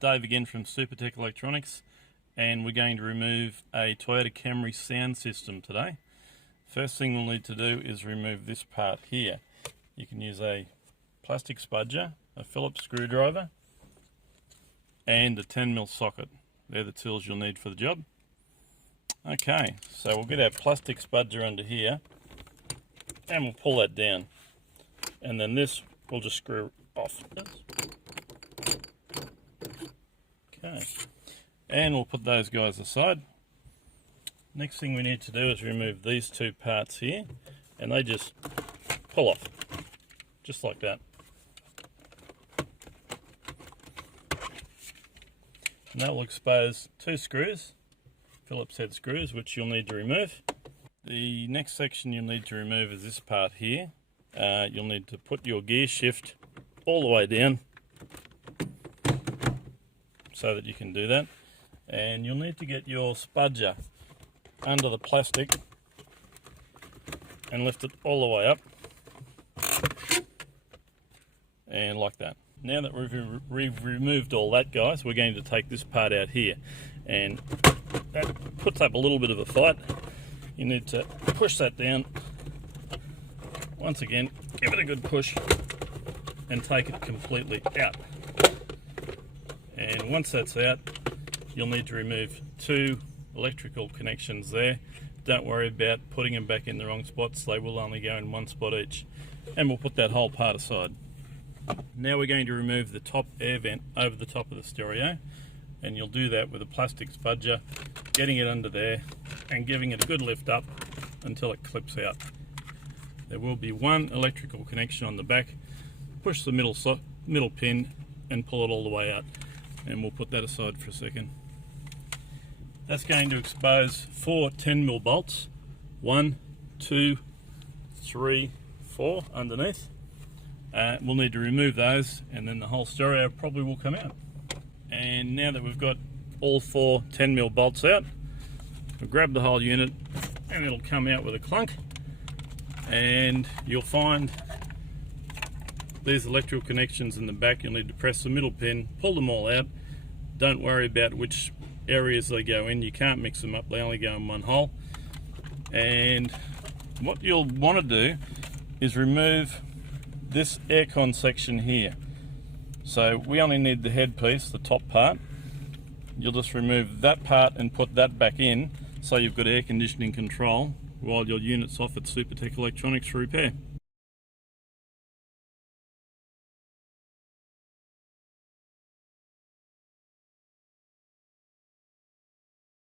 Dave again from Supertech Electronics, and we're going to remove a Toyota Camry sound system today. First thing we'll need to do is remove this part here. You can use a plastic spudger, a Phillips screwdriver, and a 10mm socket. They're the tools you'll need for the job. Okay, so we'll get our plastic spudger under here and we'll pull that down, and then this we'll just screw off. Okay, and we'll put those guys aside. Next thing we need to do is remove these two parts here, and they just pull off, just like that. And that will expose two screws, Phillips head screws, which you'll need to remove. The next section you'll need to remove is this part here. You'll need to put your gear shift all the way down so that you can do that. And you'll need to get your spudger under the plastic and lift it all the way up, and like that. Now that we've removed all that, guys, we're going to take this part out here, and that puts up a little bit of a fight. You need to push that down. Once again, give it a good push and take it completely out. And once that's out, you'll need to remove two electrical connections there. Don't worry about putting them back in the wrong spots. They will only go in one spot each. And we'll put that whole part aside. Now we're going to remove the top air vent over the top of the stereo, and you'll do that with a plastic spudger, getting it under there and giving it a good lift up until it clips out. There will be one electrical connection on the back. Push the middle pin and pull it all the way out, and we'll put that aside for a second. That's going to expose 4 10mm bolts, 1, 2, 3, 4 underneath. We'll need to remove those, and then the whole stereo probably will come out. And now that we've got all 4 10mm bolts out, we'll grab the whole unit and it'll come out with a clunk, and you'll find these electrical connections in the back. You'll need to press the middle pin, pull them all out. Don't worry about which areas they go in. You can't mix them up, they only go in one hole. And what you'll want to do is remove this aircon section here. So we only need the headpiece, the top part. You'll just remove that part and put that back in, so you've got air conditioning control while your unit's off at Supertech Electronics for repair.